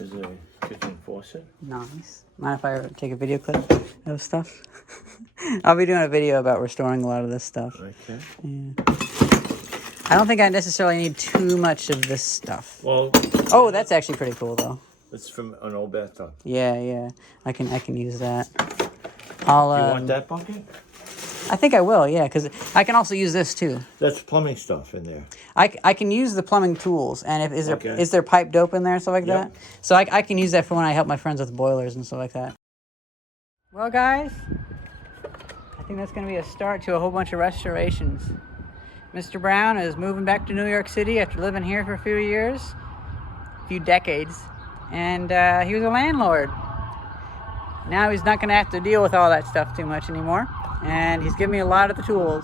There's a kitchen faucet. Nice. Mind if I take a video clip of stuff? I'll be doing a video about restoring a lot of this stuff. Okay. Yeah. I don't think I necessarily need too much of this stuff. Well. Oh, that's actually pretty cool though. It's from an old bathtub. Yeah. I can use that. You want that bucket? I think I will, yeah, because I can also use this too. That's plumbing stuff in there. I can use the plumbing tools, and is there pipe dope in there and stuff like that? Yep. So I can use that for when I help my friends with boilers and stuff like that. Well, guys, I think that's going to be a start to a whole bunch of restorations. Mr. Brown is moving back to New York City after living here for a few years, a few decades, and he was a landlord. Now he's not going to have to deal with all that stuff too much anymore. And he's given me a lot of the tools.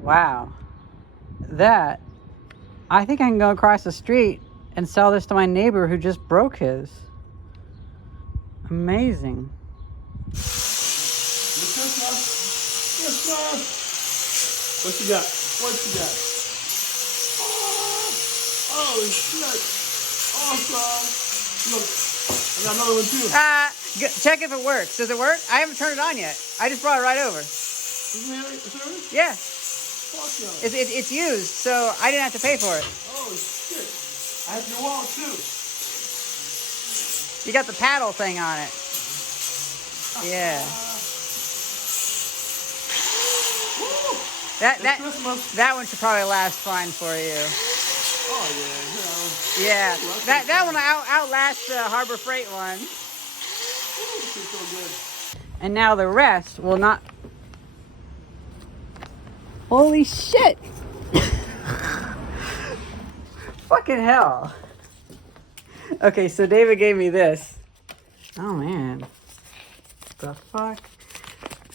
Wow. I think I can go across the street and sell this to my neighbor who just broke his. Amazing. What you got? Oh, shit. Awesome. Look, I got another one too. Check if it works. Does it work? I haven't turned it on yet. I just brought it right over. Yeah. Fuck no. It's used, so I didn't have to pay for it. Oh, shit. I have your wall too. You got the paddle thing on it. Yeah. That one should probably last fine for you. Oh, yeah. That one outlasts the Harbor Freight one. And now the rest will not. Holy shit! Fucking hell. Okay, so David gave me this. Oh man. The fuck?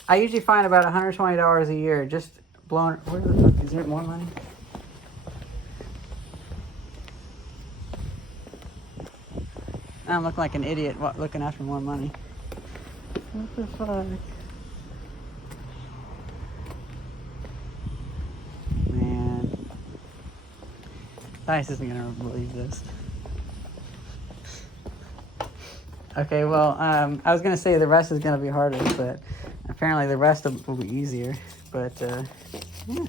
I usually find about $120 a year just blown. Where the fuck is there more money? I'm looking like an idiot looking after more money. What the fuck? Man. Dice isn't gonna believe this. Okay, well, I was gonna say the rest is gonna be harder, but apparently the rest will be easier. But, yeah.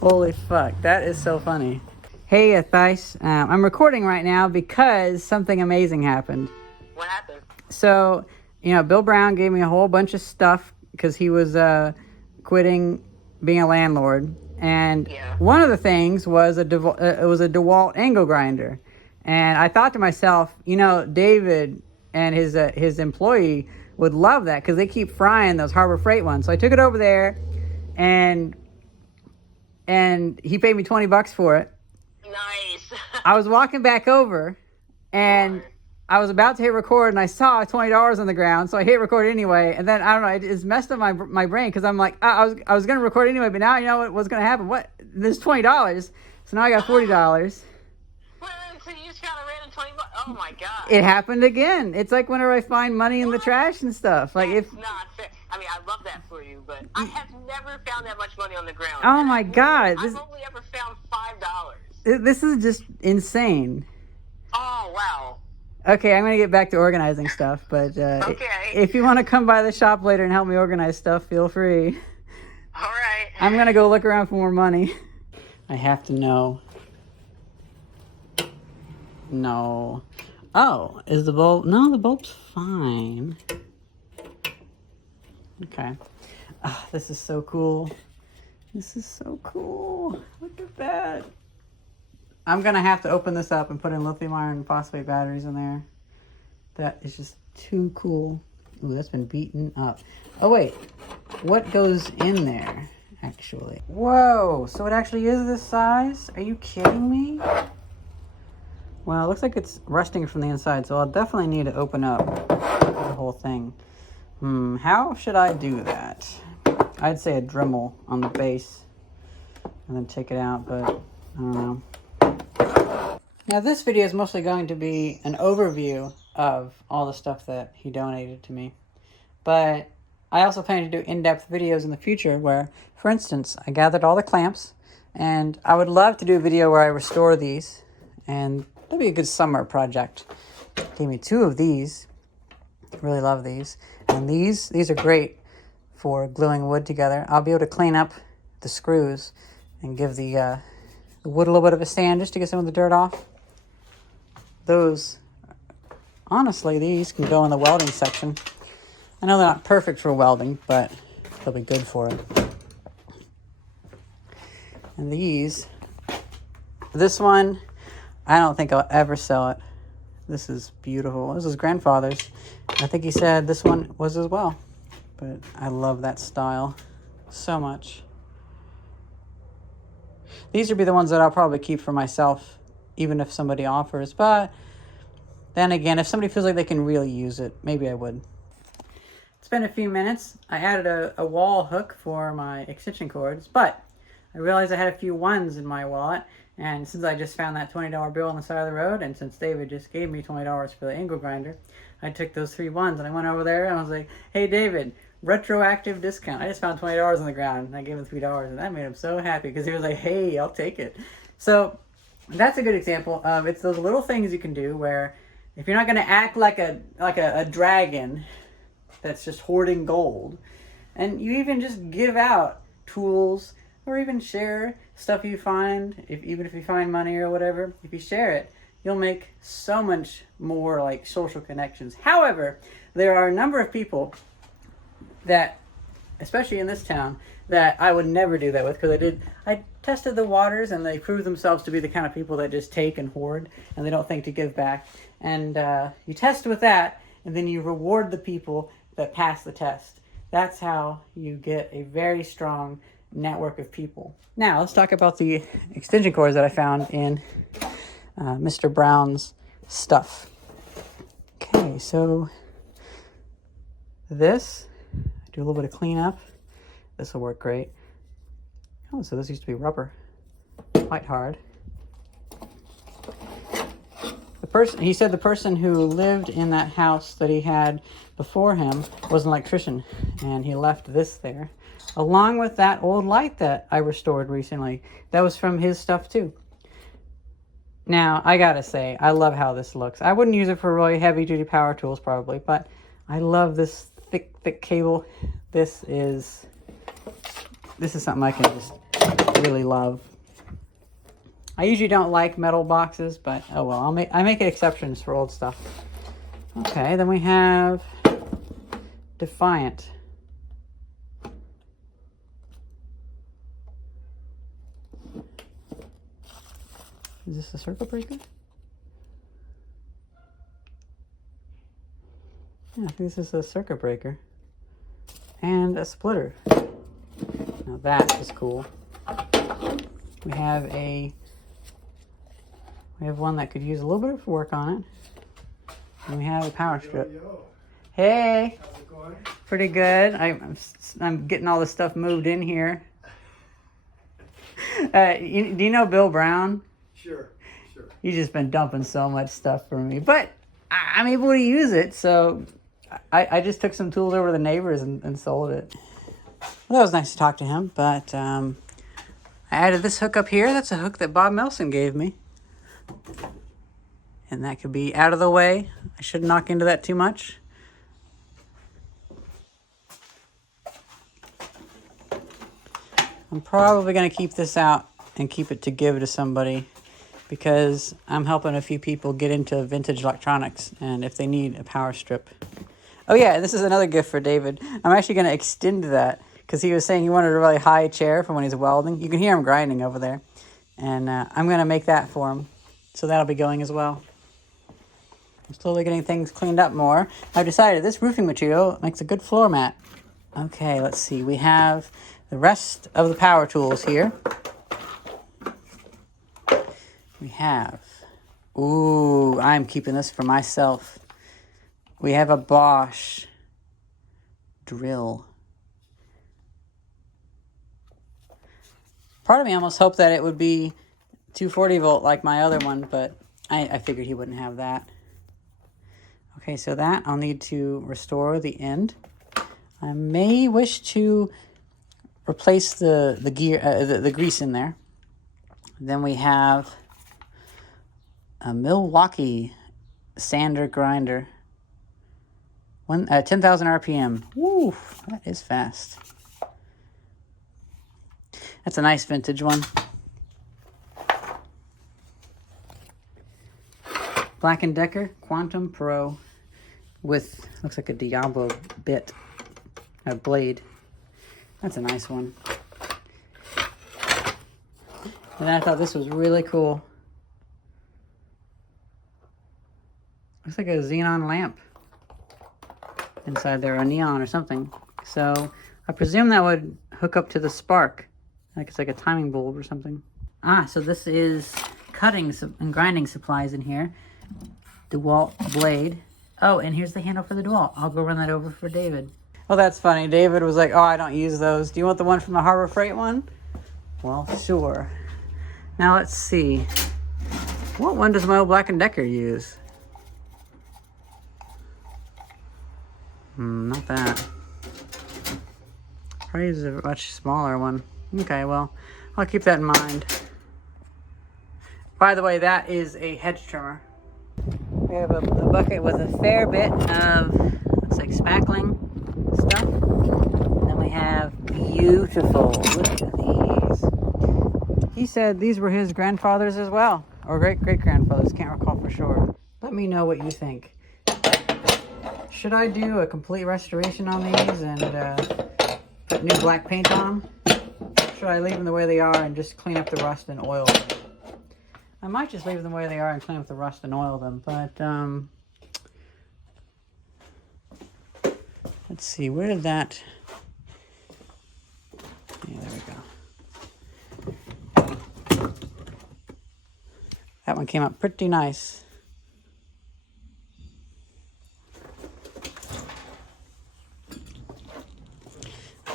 Holy fuck, that is so funny. Hey, Thice, I'm recording right now because something amazing happened. What happened? So, Bill Brown gave me a whole bunch of stuff because he was quitting being a landlord. And one of the things was it was a DeWalt angle grinder. And I thought to myself, David and his employee would love that because they keep frying those Harbor Freight ones. So I took it over there, and he paid me $20 for it. Nice. I was walking back over, and I was about to hit record, and I saw $20 on the ground, so I hit record anyway. And then I don't know, it's messed up my brain because I'm like, I was gonna record anyway, but now you know what's gonna happen. What? There's $20, so now I got $40. Well, so you just got a random $20. Oh my god. It happened again. It's like whenever I find money in the trash and stuff. Like That's not fair. I mean, I love that for you, but I have never found that much money on the ground. Oh my god. I've only ever found $5. This is just insane. Oh wow. Okay, I'm gonna get back to organizing stuff, but if you want to come by the shop later and help me organize stuff, feel free. All right. I'm gonna go look around for more money. I have to know. No. Oh, is the bulb? No, the bulb's fine. Okay. Oh, this is so cool. This is so cool. Look at that. I'm going to have to open this up and put in lithium iron phosphate batteries in there. That is just too cool. Ooh, that's been beaten up. Oh, wait. What goes in there, actually? Whoa, so it actually is this size? Are you kidding me? Well, it looks like it's rusting from the inside, so I'll definitely need to open up the whole thing. How should I do that? I'd say a Dremel on the base and then take it out, but I don't know. Now this video is mostly going to be an overview of all the stuff that he donated to me. But I also plan to do in-depth videos in the future where, for instance, I gathered all the clamps, and I would love to do a video where I restore these, and that'd be a good summer project. Gave me 2 of these. Really love these. And these are great for gluing wood together. I'll be able to clean up the screws and give the wood a little bit of a sand just to get some of the dirt off. Those, honestly, these can go in the welding section. I know they're not perfect for welding, but they'll be good for it. And this one, I don't think I'll ever sell it. This is beautiful. This is grandfather's. I think he said this one was as well. But I love that style so much. These would be the ones that I'll probably keep for myself, even if somebody offers. But then again, if somebody feels like they can really use it, maybe I would. It's been a few minutes. I added a wall hook for my extension cords, but I realized I had a few ones in my wallet. And since I just found that $20 bill on the side of the road, and since David just gave me $20 for the angle grinder, I took those 3 ones and I went over there and I was like, hey David, retroactive discount. I just found $20 on the ground and I gave him $3 and that made him so happy because he was like, hey, I'll take it. So that's a good example of it's those little things you can do where if you're not going to act like a dragon that's just hoarding gold, and you even just give out tools or even share stuff you find, even if you find money or whatever, if you share it, you'll make so much more like social connections. However, there are a number of people that, especially in this town, that I would never do that with because I tested the waters and they proved themselves to be the kind of people that just take and hoard and they don't think to give back. And you test with that and then you reward the people that pass the test. That's how you get a very strong network of people. Now let's talk about the extension cords that I found in Mr. Brown's stuff. Okay, so this, do a little bit of cleanup. This will work great. Oh, so this used to be rubber, quite hard. He said the person who lived in that house that he had before him was an electrician, and he left this there. Along with that old light that I restored recently. That was from his stuff too. Now, I gotta say, I love how this looks. I wouldn't use it for really heavy-duty power tools probably, but I love this thick cable. This is something I can just really love. I usually don't like metal boxes, but oh well, I make exceptions for old stuff. Okay, then we have Defiant. Is this a circuit breaker? Yeah, I think this is a circuit breaker. And a splitter. Now that is cool. We have one that could use a little bit of work on it. And we have a power strip. Hey! How's it going? Pretty good. I'm getting all this stuff moved in here. Do you know Bill Brown? Sure. He's just been dumping so much stuff for me. But I'm able to use it, so I just took some tools over to the neighbors and sold it. Well, that was nice to talk to him, but I added this hook up here. That's a hook that Bob Melson gave me. And that could be out of the way. I shouldn't knock into that too much. I'm probably going to keep this out and keep it to give to somebody because I'm helping a few people get into vintage electronics and if they need a power strip. Oh yeah, this is another gift for David. I'm actually going to extend that because he was saying he wanted a really high chair for when he's welding. You can hear him grinding over there. And I'm going to make that for him. So that'll be going as well. I'm slowly getting things cleaned up more. I've decided this roofing material makes a good floor mat. Okay, let's see. We have the rest of the power tools here. We have, ooh, I'm keeping this for myself. We have a Bosch drill. Part of me almost hoped that it would be 240 volt like my other one, but I figured he wouldn't have that. Okay, so that I'll need to restore the end. I may wish to replace the gear, the grease in there. Then we have a Milwaukee sander grinder. 10,000 RPM. Woo, that is fast. That's a nice vintage one. Black & Decker Quantum Pro with, looks like a Diablo bit, a blade. That's a nice one. And I thought this was really cool. Looks like a xenon lamp inside there, a neon or something. So I presume that would hook up to the spark. Like it's like a timing bulb or something. Ah, so this is cutting and grinding supplies in here. DeWalt blade. Oh, and here's the handle for the DeWalt. I'll go run that over for David. Oh, that's funny. David was like, oh, I don't use those. Do you want the one from the Harbor Freight one? Well, sure. Now let's see. What one does my old Black & Decker use? Not that. Probably use a much smaller one. Okay, well, I'll keep that in mind. By the way, that is a hedge trimmer. We have a bucket with a fair bit of, looks like spackling stuff. And then we have beautiful, look at these. He said these were his grandfather's as well, or great-great-grandfather's, can't recall for sure. Let me know what you think. Should I do a complete restoration on these and put new black paint on them? Should I leave them the way they are and just clean up the rust and oil them? I might just leave them the way they are and clean up the rust and oil them, but let's see, where did that... Yeah, there we go. That one came out pretty nice.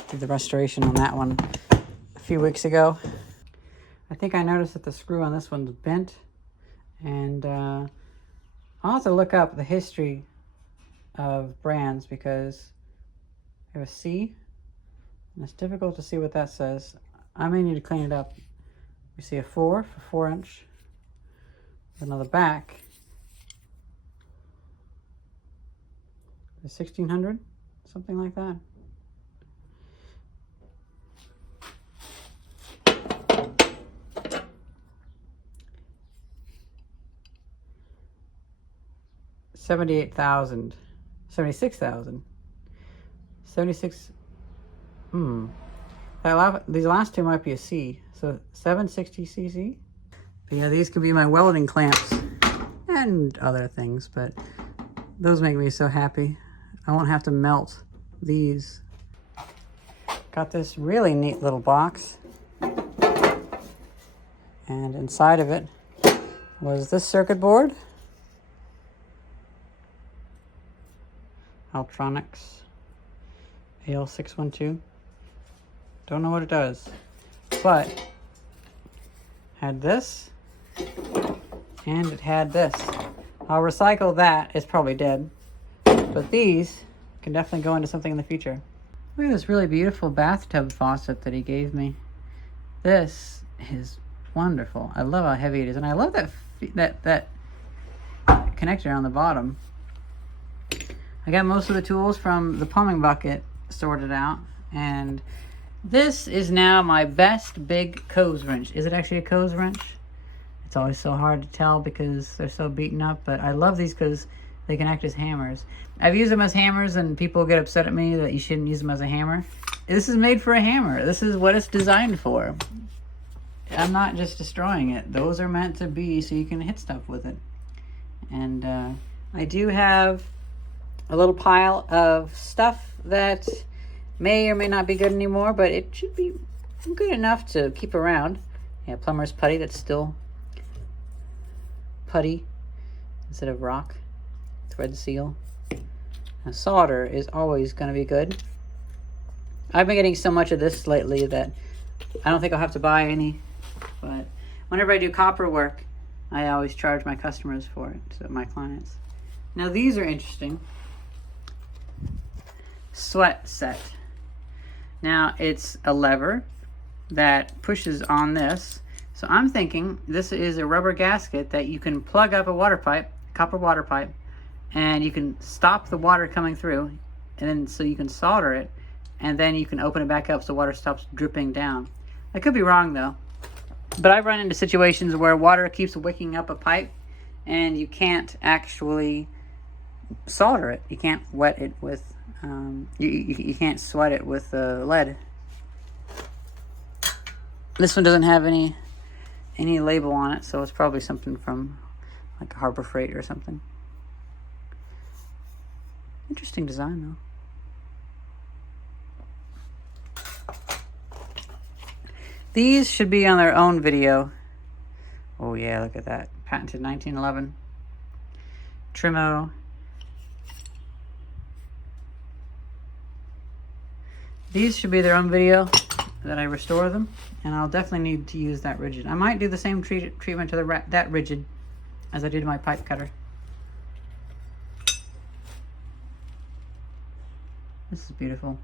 Did the restoration on that one a few weeks ago. I think I noticed that the screw on this one's bent, and I'll have to look up the history of brands because I have a C, and it's difficult to see what that says. I may need to clean it up. We see a 4 for 4 inch. Another back. The 1600, something like that. $78,000, $76,000, 76. These last two might be a C. So 760 cc. But yeah, these could be my welding clamps and other things, but those make me so happy. I won't have to melt these. Got this really neat little box, and inside of it was this circuit board. Altronics AL612. Don't know what it does, but had this and it had this. I'll recycle that. It's probably dead, but these can definitely go into something in the future. Look at this really beautiful bathtub faucet that he gave me. This is wonderful. I love how heavy it is, and I love that connector on the bottom. I got most of the tools from the plumbing bucket sorted out, and this is now my best big Coes wrench. Is it actually a Coes wrench? It's always so hard to tell because they're so beaten up, but I love these because they can act as hammers. I've used them as hammers, and people get upset at me that you shouldn't use them as a hammer. This is made for a hammer. This is what it's designed for. I'm not just destroying it. Those are meant to be so you can hit stuff with it. And I do have a little pile of stuff that may or may not be good anymore, but it should be good enough to keep around. Yeah, plumber's putty that's still putty instead of rock. Thread seal. Now, solder is always going to be good. I've been getting so much of this lately that I don't think I'll have to buy any, but whenever I do copper work, I always charge my customers for it, so my clients. Now these are interesting. Sweat set. Now it's a lever that pushes on this. So I'm thinking this is a rubber gasket that you can plug up a water pipe, copper water pipe, and you can stop the water coming through, and then so you can solder it, and then you can open it back up so water stops dripping down. I could be wrong though, but I've run into situations where water keeps wicking up a pipe, and you can't actually solder it. You can't wet it with, you can't sweat it with lead. This one doesn't have any label on it, so it's probably something from like Harbor Freight or something. Interesting design though. These should be on their own video. Oh yeah, look at that. Patented 1911. Trimo. These should be their own video that I restore them, and I'll definitely need to use that rigid. I might do the same treatment to that rigid as I did my pipe cutter. This is beautiful.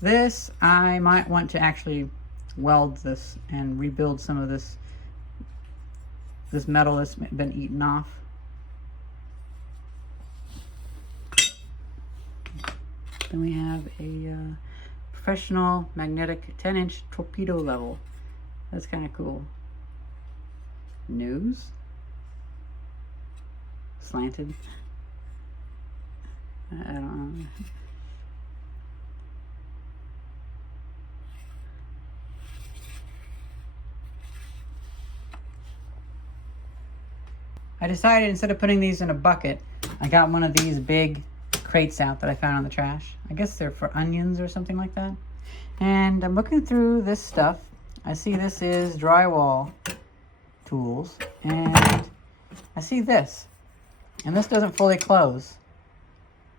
This, I might want to actually weld this and rebuild some of this metal that's been eaten off. Then we have a professional magnetic 10-inch torpedo level. That's kind of cool. News. Slanted. I don't know. I decided instead of putting these in a bucket, I got one of these big crates out that I found on the trash. I guess they're for onions or something like that. And I'm looking through this stuff. I see this is drywall tools, and I see this, and this doesn't fully close.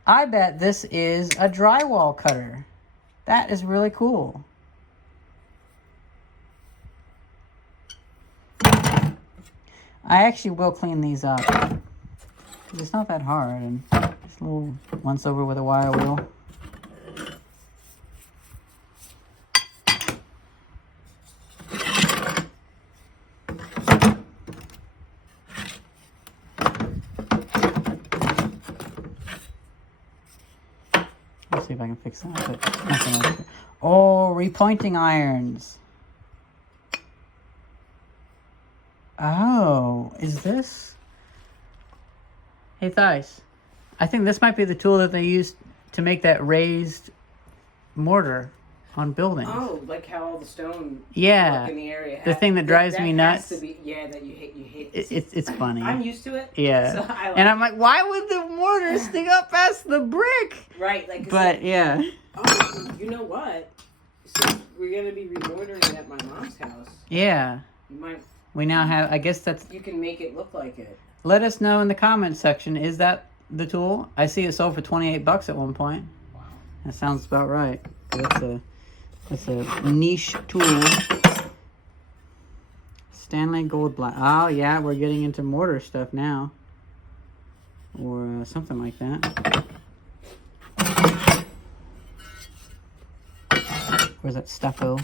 I bet this is a drywall cutter. That is really cool. I actually will clean these up, because it's not that hard, and just a little once over with a wire wheel. Let's see if I can fix that. But nothing else. Oh, repointing irons. Oh, is this? Hey, Thais. I think this might be the tool that they used to make that raised mortar on buildings. Oh, like how all the stone yeah, in the area. The thing that drives me nuts. Has to be, yeah, that you hate. It's funny. I'm used to it. Yeah, so I like and I'm like, why would the mortar stick up past the brick? Right, like. But yeah. Oh, you know what? Since we're gonna be remortaring at my mom's house. Yeah. You might. We now have. I guess that's. You can make it look like it. Let us know in the comments section. Is that the tool? I see it sold for $28 at one point. Wow. That sounds about right. That's a niche tool. Stanley Goldblatt. Oh yeah, we're getting into mortar stuff now, or something like that. Where's that stucco?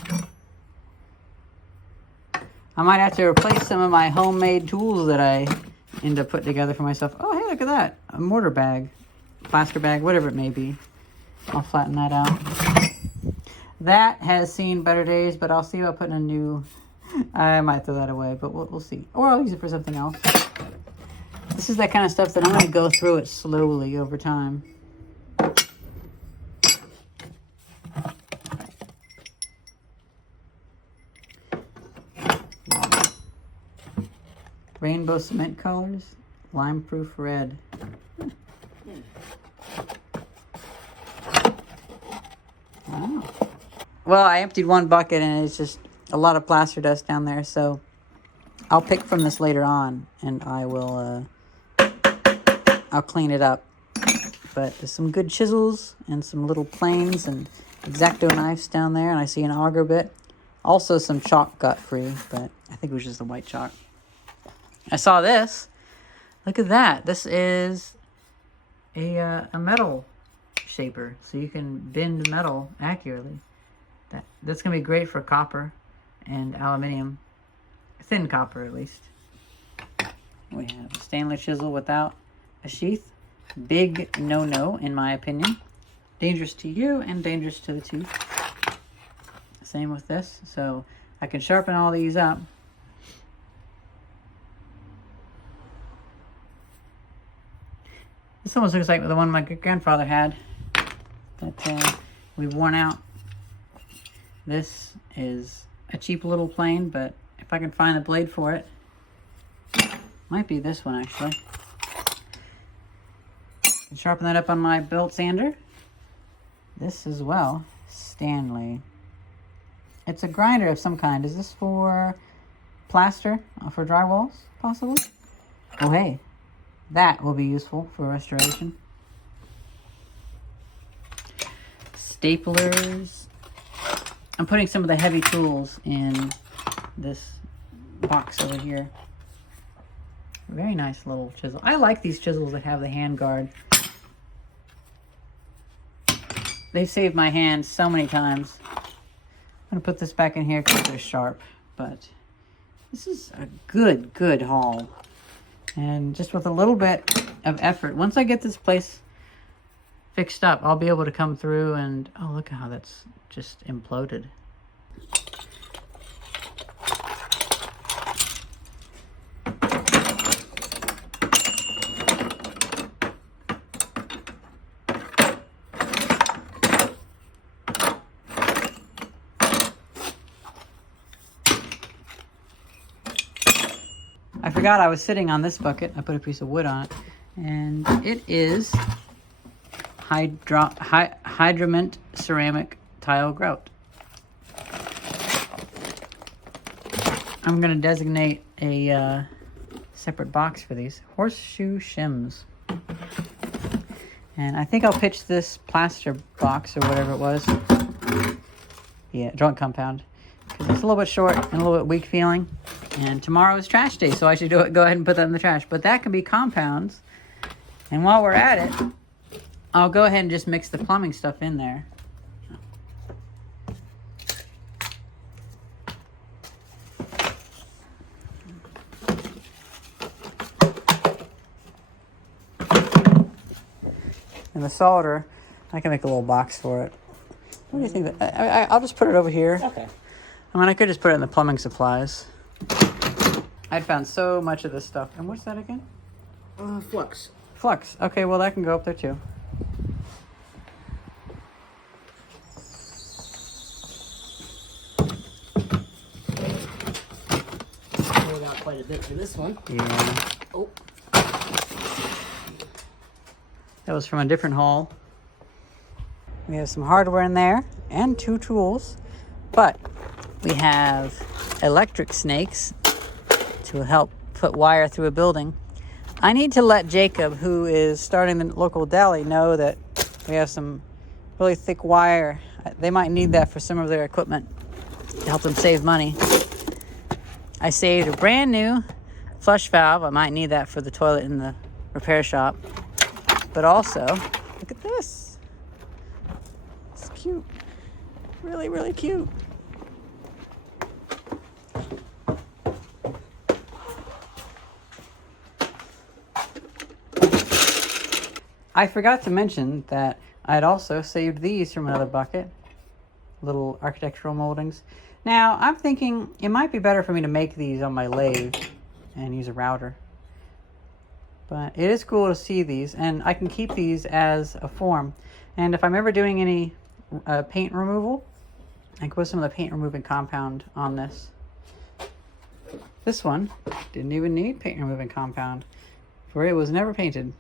I might have to replace some of my homemade tools that I end up putting together for myself. Oh, hey, look at that. A mortar bag, plaster bag, whatever it may be. I'll flatten that out. That has seen better days, but I'll see about putting a new... I might throw that away, but we'll see. Or I'll use it for something else. This is that kind of stuff that I'm going to go through it slowly over time. Rainbow cement colors, lime-proof red. Wow. Well, I emptied one bucket and it's just a lot of plaster dust down there, so I'll pick from this later on and I will, I'll clean it up. But there's some good chisels and some little planes and X-Acto knives down there, and I see an auger bit. Also some chalk got free, but I think it was just the white chalk. I saw this. Look at that. This is a metal shaper, so you can bend metal accurately. That's going to be great for copper and aluminium. Thin copper, at least. We have stainless chisel without a sheath. Big no-no, in my opinion. Dangerous to you and dangerous to the tooth. Same with this. So I can sharpen all these up. This almost looks like the one my grandfather had that we've worn out. This is a cheap little plane, but if I can find the blade for it, might be this one actually. Can sharpen that up on my belt sander. This as well, Stanley. It's a grinder of some kind. Is this for plaster, for drywalls, possibly? Oh, hey, that will be useful for restoration. Staplers. I'm putting some of the heavy tools in this box over here. Very nice little chisel. I like these chisels that have the hand guard. They've saved my hand so many times. I'm gonna put this back in here because they're sharp, but this is a good haul. And just with a little bit of effort, once I get this place fixed up, I'll be able to come through and, oh, look at how that's just imploded. I forgot I was sitting on this bucket. I put a piece of wood on it, and it is Hydrament ceramic tile grout. I'm going to designate a separate box for these. Horseshoe shims. And I think I'll pitch this plaster box or whatever it was. Yeah, joint compound. Because it's a little bit short and a little bit weak feeling. And tomorrow is trash day, so I should go ahead and put that in the trash. But that can be compounds. And while we're at it, I'll go ahead and just mix the plumbing stuff in there. And the solder, I can make a little box for it. What do you think? I'll just put it over here. Okay. I mean, I could just put it in the plumbing supplies. I'd found so much of this stuff. And what's that again? Flux. Flux. Okay, well, that can go up there too. Pulled out quite a bit for this one. Yeah. Oh. That was from a different haul. We have some hardware in there and 2 tools, but we have electric snakes to help put wire through a building. I need to let Jacob, who is starting the local deli, know that we have some really thick wire. They might need that for some of their equipment to help them save money. I saved a brand new flush valve. I might need that for the toilet in the repair shop. But also, look at this. It's cute. Really, really cute. I forgot to mention that I'd also saved these from another bucket. Little architectural moldings. Now, I'm thinking it might be better for me to make these on my lathe and use a router. But it is cool to see these, and I can keep these as a form. And if I'm ever doing any paint removal, I can put some of the paint removing compound on this. This one didn't even need paint removing compound, for it was never painted.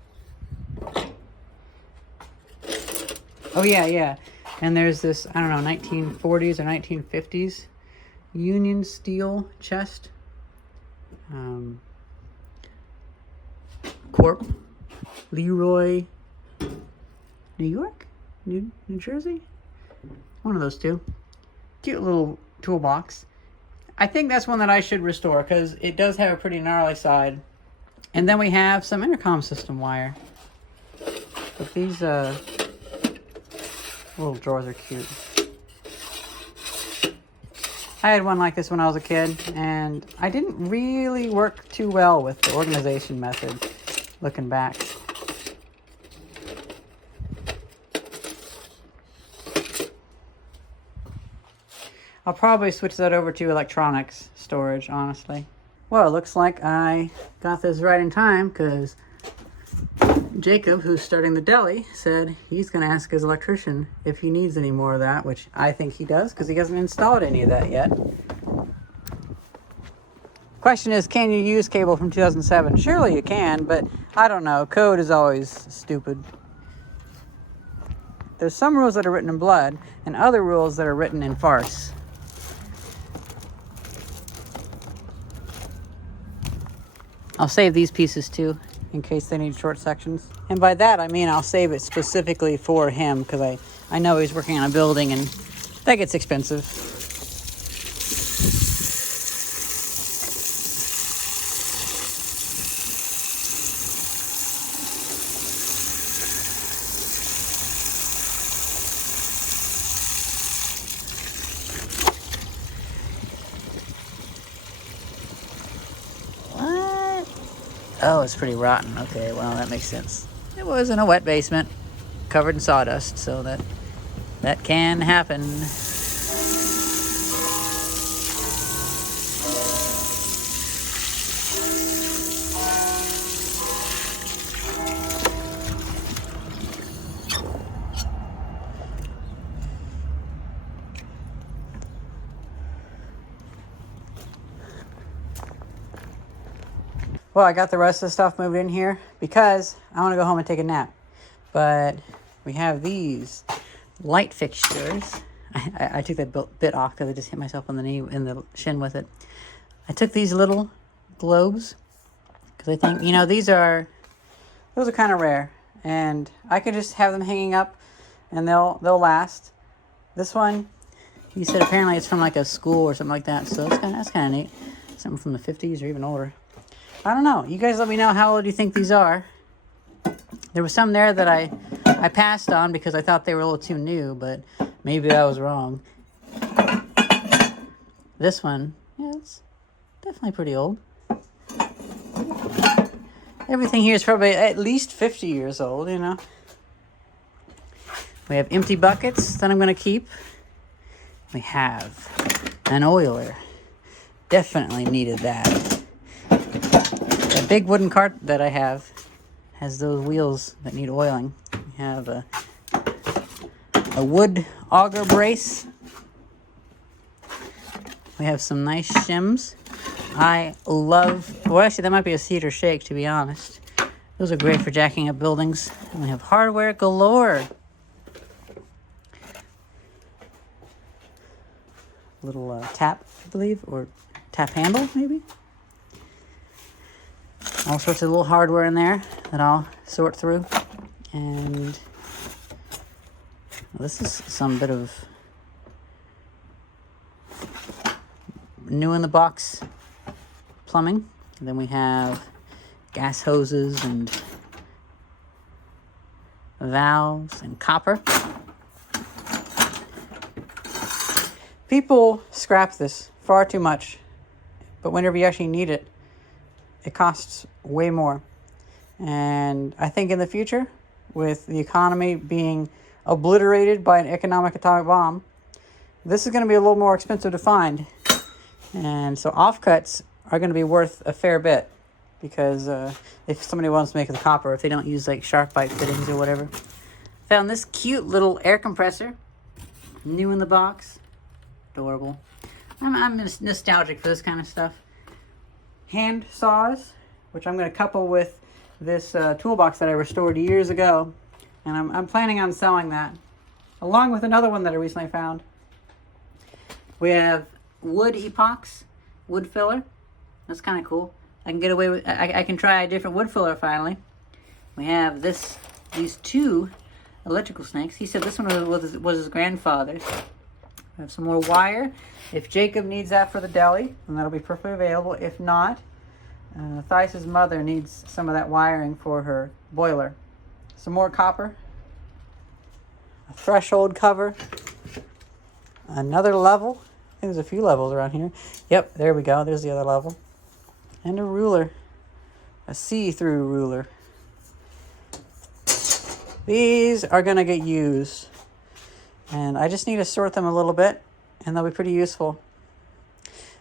Oh yeah. And there's this, I don't know, 1940s or 1950s Union steel chest. Corp. Leroy. New York? New Jersey? One of those two. Cute little toolbox. I think that's one that I should restore because it does have a pretty gnarly side. And then we have some intercom system wire. But these little drawers are cute. I had one like this when I was a kid, and I didn't really work too well with the organization method, looking back. I'll probably switch that over to electronics storage, honestly. Well, it looks like I got this right in time, because Jacob, who's starting the deli, said he's going to ask his electrician if he needs any more of that, which I think he does, because he hasn't installed any of that yet. Question is, can you use cable from 2007? Surely you can, but I don't know. Code is always stupid. There's some rules that are written in blood, and other rules that are written in farce. I'll save these pieces too, in case they need short sections. And by that I mean I'll save it specifically for him, because I know he's working on a building and that gets expensive. Oh, it's pretty rotten. Okay, well, that makes sense. It was in a wet basement, covered in sawdust, so that can happen. Well, I got the rest of the stuff moved in here because I want to go home and take a nap. But we have these light fixtures. I took that bit off because I just hit myself on the knee in the shin with it. I took these little globes because I think, those are kind of rare. And I could just have them hanging up and they'll last. This one, he said apparently it's from like a school or something like that. So that's kind of neat. Something from the 50s or even older. I don't know. You guys let me know how old you think these are. There was some there that I passed on because I thought they were a little too new, but maybe I was wrong. This one, yeah, it's definitely pretty old. Everything here is probably at least 50 years old, We have empty buckets that I'm going to keep. We have an oiler. Definitely needed that. The big wooden cart that I have has those wheels that need oiling. We have a wood auger brace. We have some nice shims. Well, actually, that might be a cedar shake, to be honest. Those are great for jacking up buildings. And we have hardware galore. Little tap, I believe, or tap handle, maybe? All sorts of little hardware in there that I'll sort through. And this is some bit of new in the box plumbing. And then we have gas hoses and valves and copper. People scrap this far too much, but whenever you actually need it, it costs way more. And I think in the future, with the economy being obliterated by an economic atomic bomb, this is going to be a little more expensive to find. And so offcuts are going to be worth a fair bit, because if somebody wants to make the copper, if they don't use like sharp bite fittings or whatever. Found this cute little air compressor, new in the box. Adorable. I'm nostalgic for this kind of stuff. Hand saws, which I'm going to couple with this toolbox that I restored years ago, and I'm planning on selling that, along with another one that I recently found. We have wood epox, wood filler. That's kind of cool. I can get away with. I can try a different wood filler finally. We have these two electrical snakes. He said this one was his grandfather's. We have some more wire. If Jacob needs that for the deli, then that'll be perfectly available. If not, Theis's mother needs some of that wiring for her boiler. Some more copper. A threshold cover. Another level. there's a few levels around here. Yep, there we go. There's the other level. And a ruler. A see-through ruler. These are going to get used. And I just need to sort them a little bit, and they'll be pretty useful.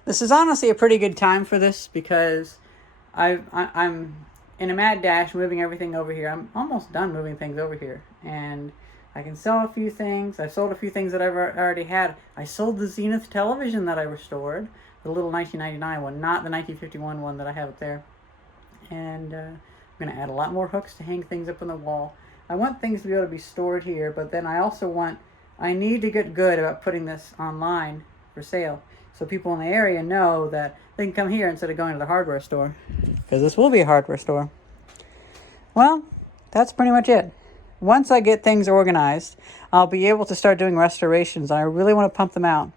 This is honestly a pretty good time for this because I'm in a mad dash moving everything over here. I'm almost done moving things over here. And I can sell a few things. I've sold a few things that I've already had. I sold the Zenith television that I restored. The little 1999 one, not the 1951 one that I have up there. And I'm going to add a lot more hooks to hang things up on the wall. I want things to be able to be stored here, but then I also I need to get good about putting this online for sale. So people in the area know that they can come here instead of going to the hardware store. Because this will be a hardware store. Well, that's pretty much it. Once I get things organized, I'll be able to start doing restorations. And I really want to pump them out.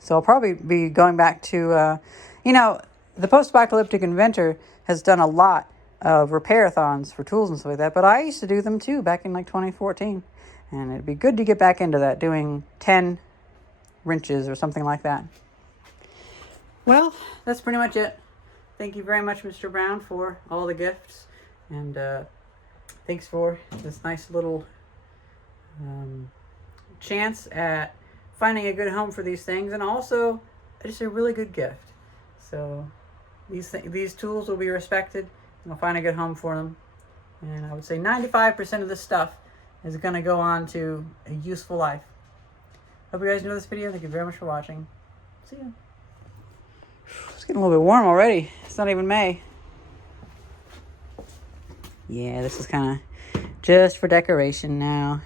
So I'll probably be going back to, the post-apocalyptic inventor has done a lot of repair-a-thons for tools and stuff like that. But I used to do them too back in like 2014. And it'd be good to get back into that, doing 10 wrenches or something like that. Well, that's pretty much it. Thank you very much, Mr. Brown, for all the gifts. And thanks for this nice little chance at finding a good home for these things. And also, just a really good gift. So these tools will be respected. And I'll find a good home for them. And I would say 95% of this stuff is going to go on to a useful life. Hope you guys enjoyed this video. Thank you very much for watching. See ya. It's getting a little bit warm already. It's not even May. Yeah, this is kind of just for decoration now.